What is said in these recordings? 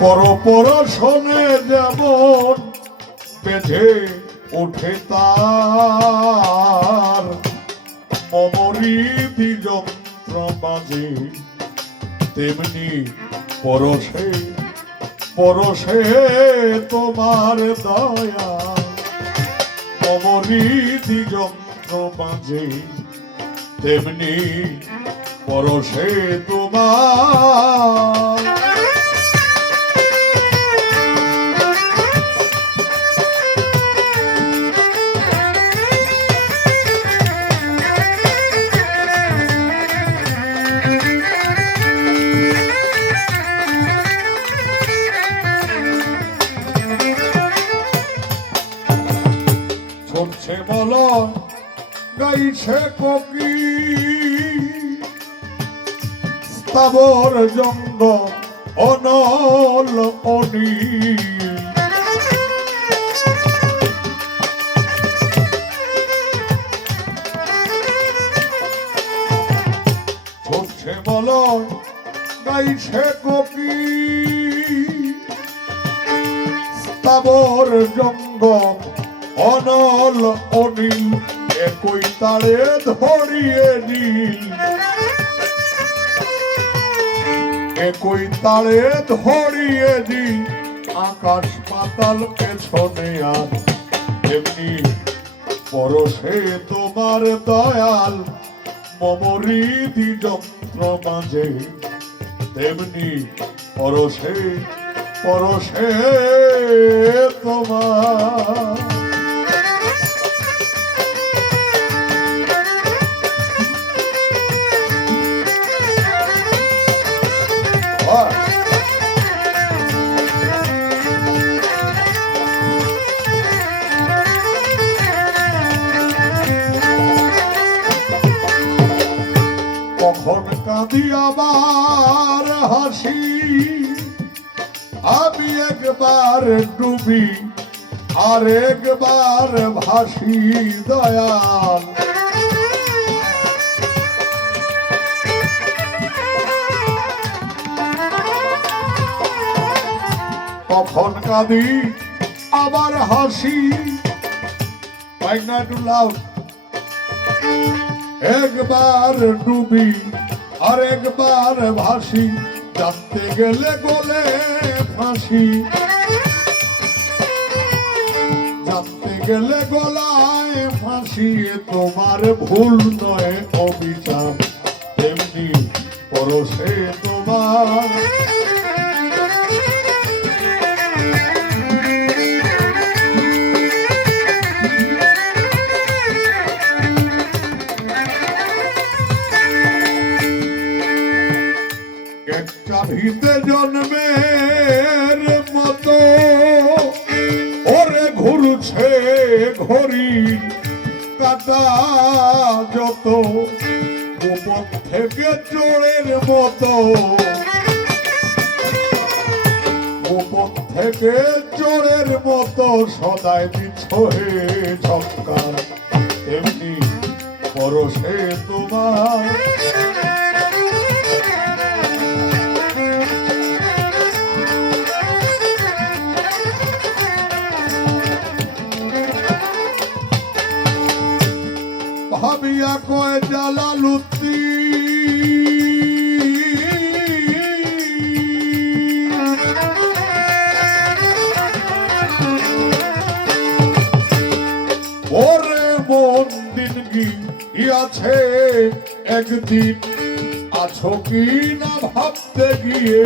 করপরশনে যেমন বেঁধে ওঠে তার অমরিদি যন্ত্র বাজে, তেমনি পরশে পরশে তোমার দয়া অমরিদি যন্ত্র বাজে, তেমনি পরশে তোমার। ছড়ছে বলো গাইছে কোকি স্থাবর জঙ্গ অনল অনি, ছড়ছে বলো গাইছে কোকি স্থাবর জঙ্গ অনল অনিল, একই তারে ধরিয়ে নীল, একই তারে ধরিয়ে নীল, আকাশ পাতাল পেছনে আর এমনি পরশে তোমার দয়াল মমরিদি যন্ত্র মাঝে, তেমনি পরশে পরশে তোমার। কখন কাঁদি আবার হাসি, আমি একবার ডুবি আর একবার ভাসি দয়াল, কখন কাঁদি আবার হাসি, একবার ডুবি আর একবার ভাসি, জানতে গেলে গলে ফাঁসি, জানতে গেলে গলায় ফাঁসি, তোমার ভুল নয় অবিচার, তেমনি পরশে তোমার। ভিতে জন্মের মতো ওরে ঘুরছে ঘড়ি কাটা যত, উপর থেকে চোরের মতো, উপর থেকে চোরের মতো সদাই দিচ্ছ হে ঝক্কার, এমনি পরশে তোমার। ভাবিয়া কয় জালালুদ্দি ওরে মন দিন গিয়াছে একদিন, আছো কি না ভাবতে গিয়ে,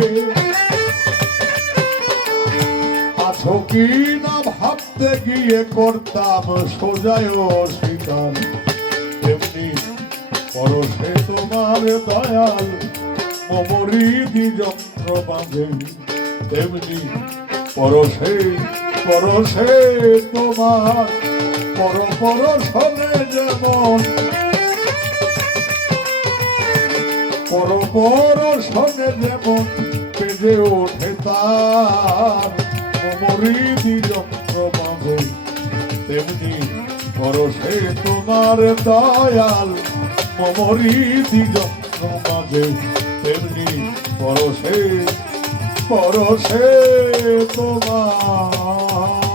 আছো কি না ভাবতে গিয়ে করতাম সোজায় স্বীকার, তেমনি পরশে তোমার দয়াল মমরিদি যন্ত্র বাঁধে, তেমনি পরশে পরশে তোমার পরশনে যেমন, পরশনে যেমন পেজে ওঠে তার মমরিদি যন্ত্র বাঁধে, তেমনি পরশে তোমার দয়াল মমরিদি যন্ত্র মাঝে, তেমনি পরশে পরশে তোমার